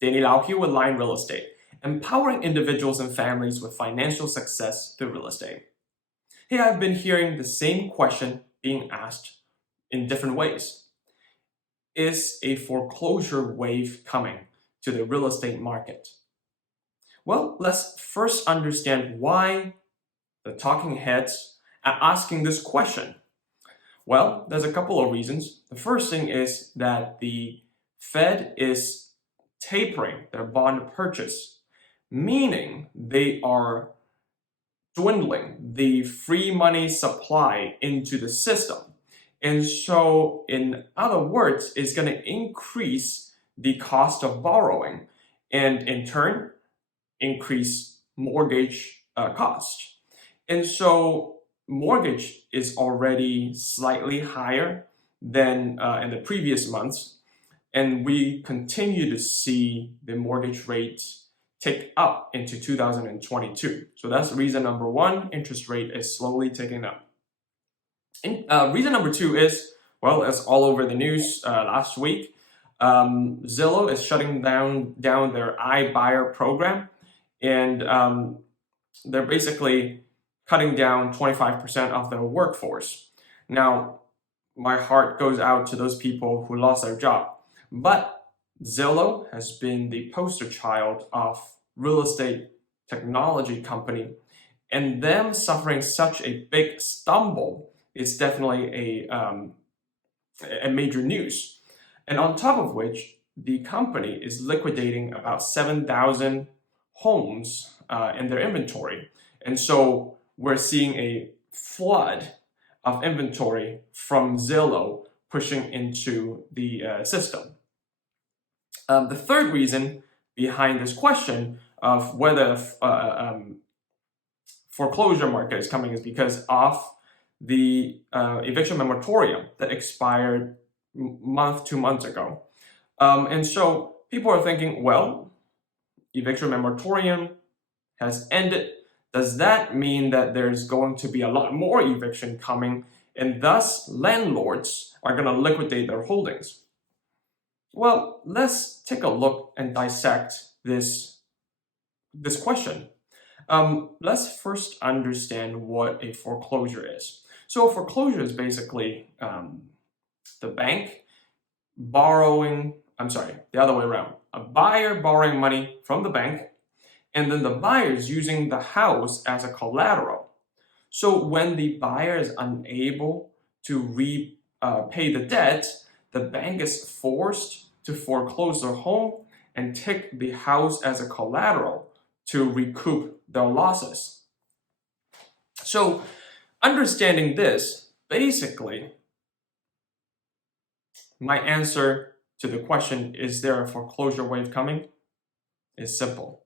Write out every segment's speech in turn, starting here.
dannylau here with Lion Real Estate, empowering individuals and families with financial success through real estate. Hey, I've been hearing the same question being asked in different ways. Is a foreclosure wave coming to the real estate market? Well, let's first understand why the talking heads are asking this question. Well, there's a couple of reasons. The first thing is that the Fed is tapering their bond purchase, meaning they are dwindling the free money supply into the system. And so, in other words, it's going to increase the cost of borrowing and in turn increase mortgage cost. And so mortgage is already slightly higher than in the previous months, and we continue to see the mortgage rates tick up into 2022. So that's reason number one, interest rate is slowly ticking up. And reason number two is, well, it's all over the news last week. Zillow is shutting down their iBuyer program, and they're basically cutting down 25% of their workforce. Now, my heart goes out to those people who lost their job. But Zillow has been the poster child of real estate technology company, and them suffering such a big stumble is definitely a major news. And on top of which, the company is liquidating about 7,000 homes in their inventory. And so we're seeing a flood of inventory from Zillow pushing into the system. The third reason behind this question of whether foreclosure market is coming is because of the eviction moratorium that expired 2 months ago. And so people are thinking, well, eviction moratorium has ended. Does that mean that there's going to be a lot more eviction coming, and thus landlords are going to liquidate their holdings? Well, let's take a look and dissect this question. Let's first understand what a foreclosure is. So a foreclosure is basically the bank borrowing, the other way around. A buyer borrowing money from the bank, and then the buyer is using the house as a collateral. So when the buyer is unable to repay the debt, the bank is forced to foreclose their home and take the house as a collateral to recoup their losses. So understanding this, basically, my answer to the question, is there a foreclosure wave coming, is simple.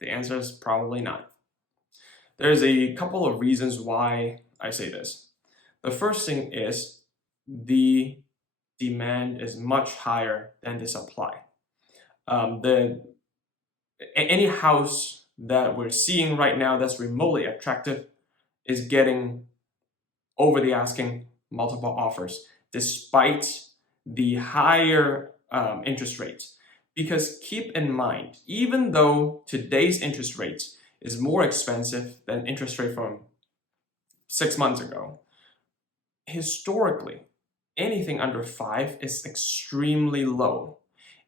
The answer is probably not. There's a couple of reasons why I say this. The first thing is the demand is much higher than the supply. Any house that we're seeing right now that's remotely attractive is getting over the asking multiple offers, despite the higher interest rates. Because keep in mind, even though today's interest rate is more expensive than interest rate from 6 months ago, historically, anything under 5 is extremely low.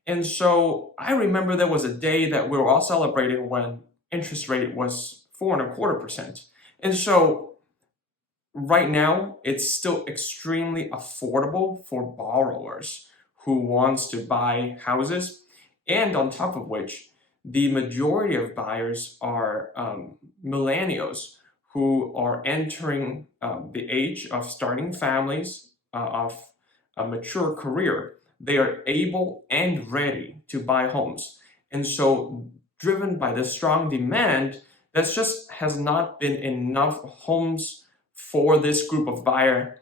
And so I remember there was a day that we were all celebrating when interest rate was 4.25%. And so right now, it's still extremely affordable for borrowers who wants to buy houses. And on top of which, the majority of buyers are millennials who are entering the age of starting families, of a mature career. They are able and ready to buy homes. And so driven by the strong demand, there just has not been enough homes for this group of buyer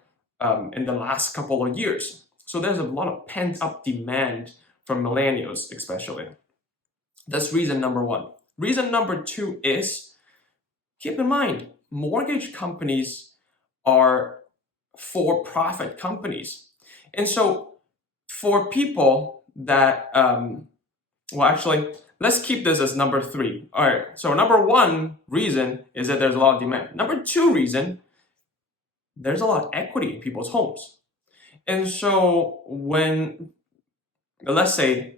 in the last couple of years. So there's a lot of pent-up demand from millennials especially. That's reason number one. Reason number two is, keep in mind, mortgage companies are for-profit companies. And so for people that Well, actually, let's keep this as number 3. All right, so number 1 reason is that there's a lot of demand. Number 2 reason, there's a lot of equity in people's homes. And so when, let's say,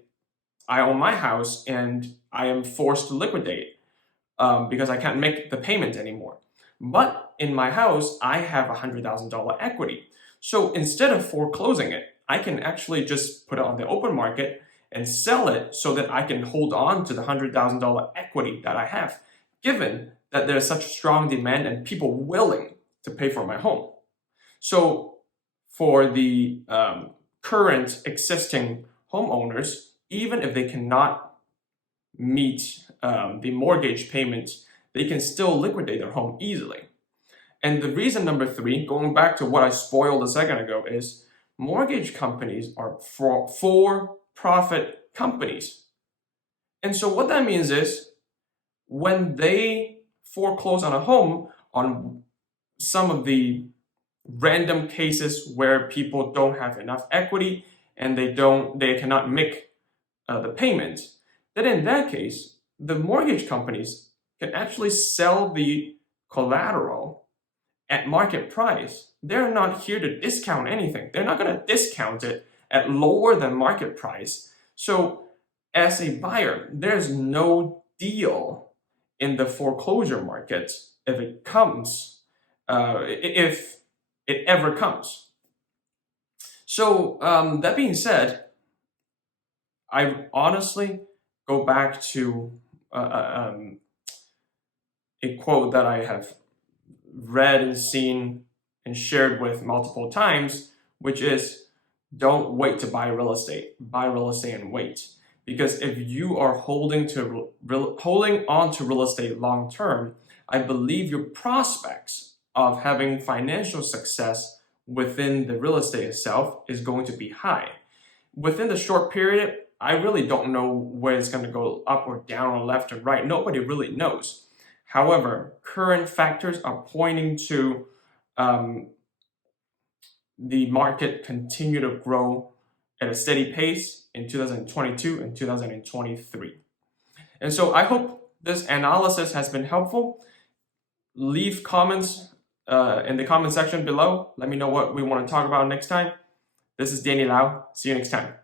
I own my house and I am forced to liquidate because I can't make the payment anymore. But in my house, I have $100,000 equity. So instead of foreclosing it, I can actually just put it on the open market and sell it so that I can hold on to the $100,000 equity that I have, given that there's such strong demand and people willing to pay for my home. So for the current existing homeowners, even if they cannot meet the mortgage payments, they can still liquidate their home easily. And the reason number 3, going back to what I spoiled a second ago, is mortgage companies are for-profit companies. And so what that means is when they foreclose on a home, on some of the random cases where people don't have enough equity and they cannot make the payment, then in that case, the mortgage companies can actually sell the collateral at market price. They're not here to discount anything. They're not going to discount it at lower than market price. So as a buyer, there's no deal in the foreclosure market if it comes, if it ever comes. So that being said, I honestly go back to a quote that I have read and seen and shared with multiple times, which is, don't wait to buy real estate. Buy real estate and wait. Because if you are holding on to real estate long term, I believe your prospects of having financial success within the real estate itself is going to be high. Within the short period, I really don't know where it's going to go up or down or left or right. Nobody really knows. However, current factors are pointing to the market continue to grow at a steady pace in 2022 and 2023. And so I hope this analysis has been helpful. Leave comments in the comment section below. Let me know what we want to talk about next time. This is Danny Lau. See you next time.